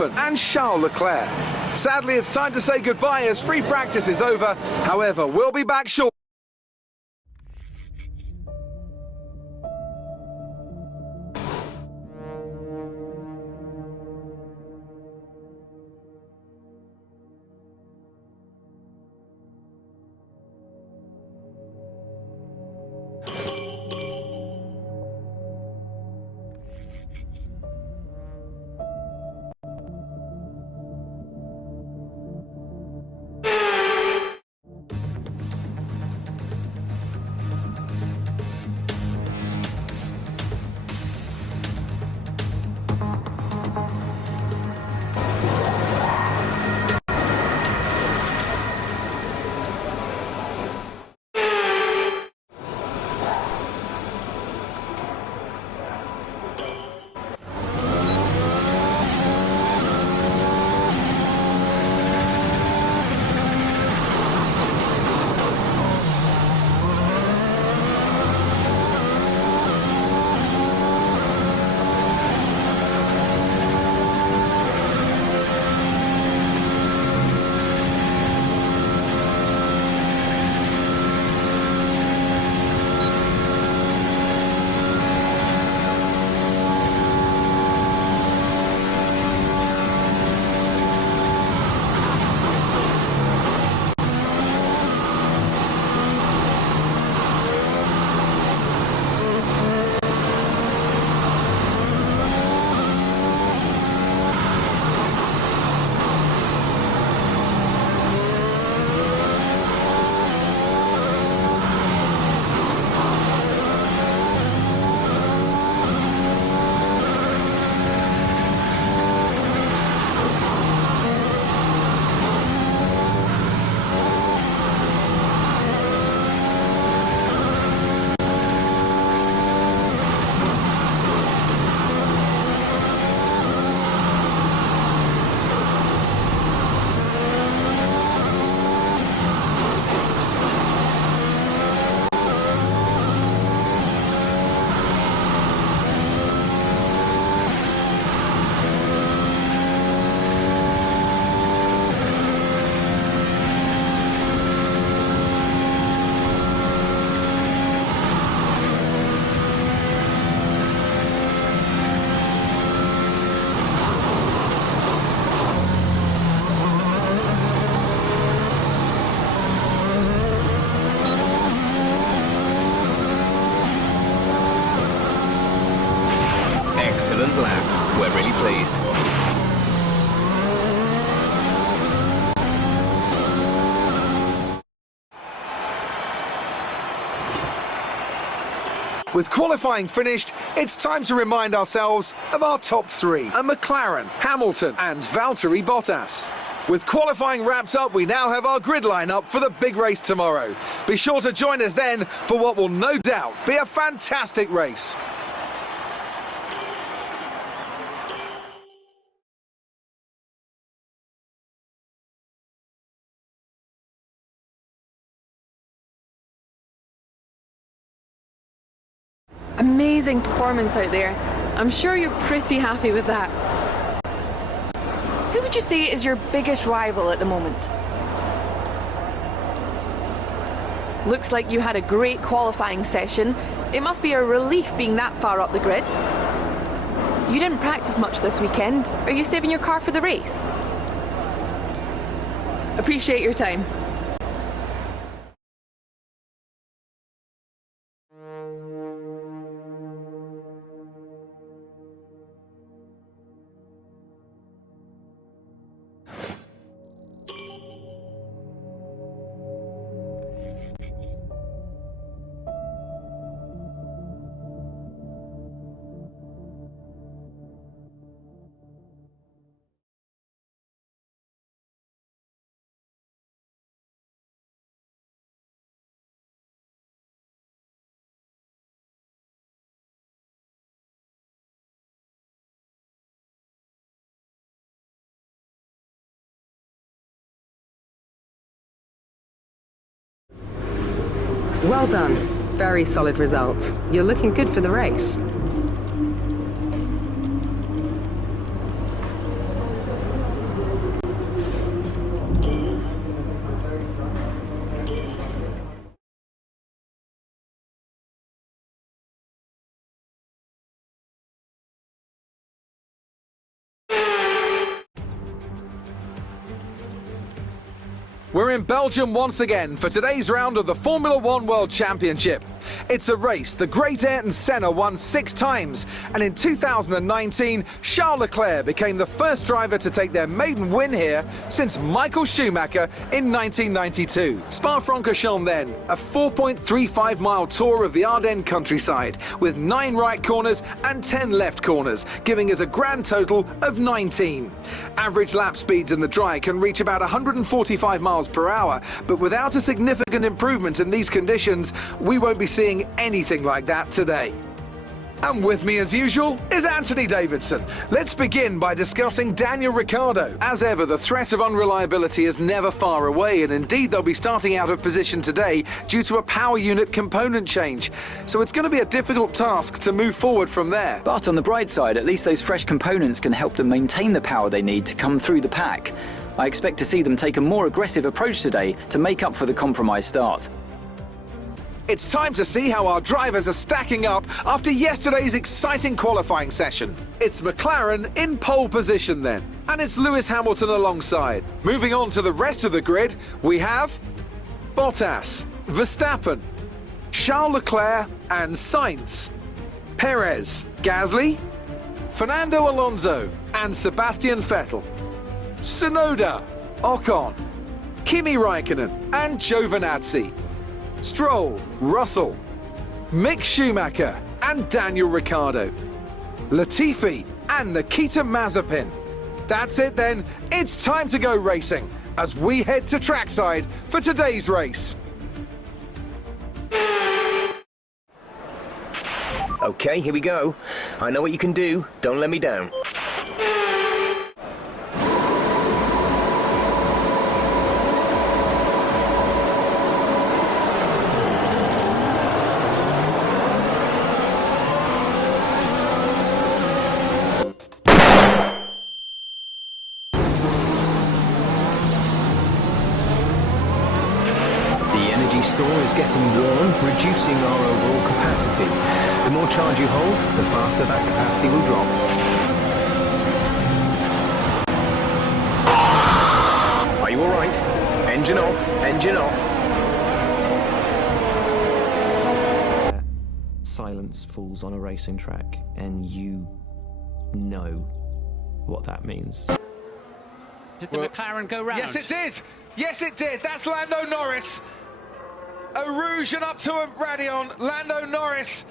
and Charles Leclerc. Sadly, it's time to say goodbye as free practice is over. However, we'll be back shortly. Excellent lap. We're really pleased. With qualifying finished, it's time to remind ourselves of our top three: a McLaren, Hamilton and Valtteri Bottas. With qualifying wrapped up, we now have our grid lineup for the big race tomorrow. Be sure to join us then for what will no doubt be a fantastic race. Amazing performance out there. I'm sure you're pretty happy with that. Who would you say is your biggest rival at the moment? Looks like you had a great qualifying session. It must be a relief being that far up the grid. You didn't practice much this weekend. Are you saving your car for the race? Appreciate your time. Well done. Very solid results. You're looking good for the race. We're in Belgium once again for today's round of the Formula One World Championship. It's a race the great Ayrton Senna won 6 times, and in 2019, Charles Leclerc became the first driver to take their maiden win here since Michael Schumacher in 1992. Spa-Francorchamps then, a 4.35-mile tour of the Ardennes countryside, with 9 right corners and 10 left corners, giving us a grand total of 19. Average lap speeds in the dry can reach about 145 miles per hour, but without a significant improvement in these conditions, we won't be seeing anything like that today. And with me as usual is Anthony Davidson. Let's begin by discussing Daniel Ricciardo. As ever, the threat of unreliability is never far away, and indeed they'll be starting out of position today due to a power unit component change. So it's going to be a difficult task to move forward from there. But on the bright side, at least those fresh components can help them maintain the power they need to come through the pack. I expect to see them take a more aggressive approach today to make up for the compromised start. It's time to see how our drivers are stacking up after yesterday's exciting qualifying session. It's McLaren in pole position then, and it's Lewis Hamilton alongside. Moving on to the rest of the grid, we have Bottas, Verstappen, Charles Leclerc and Sainz, Perez, Gasly, Fernando Alonso and Sebastian Vettel, Tsunoda, Ocon, Kimi Raikkonen and Giovinazzi, Stroll, Russell, Mick Schumacher and Daniel Ricciardo, Latifi and Nikita Mazepin. That's it then, it's time to go racing as we head to trackside for today's race. Okay, here we go. I know what you can do. Don't let me down. Store is getting warm, reducing our overall capacity. The more charge you hold, the faster that capacity will drop. Are you all right? Engine off, engine off. Silence falls on a racing track, and you know what that means. Did the McLaren go round? Yes, it did. Yes, it did. That's Lando Norris. A rouge and up to a Radeon. Lando Norris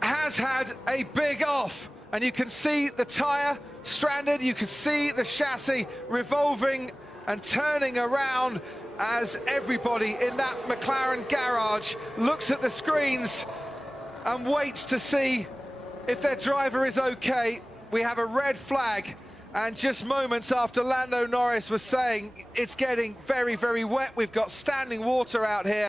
has had a big off, and you can see the tyre stranded, you can see the chassis revolving and turning around as everybody in that McLaren garage looks at the screens and waits to see if their driver is okay. We have a red flag, and just moments after Lando Norris was saying it's getting very, very wet, we've got standing water out here.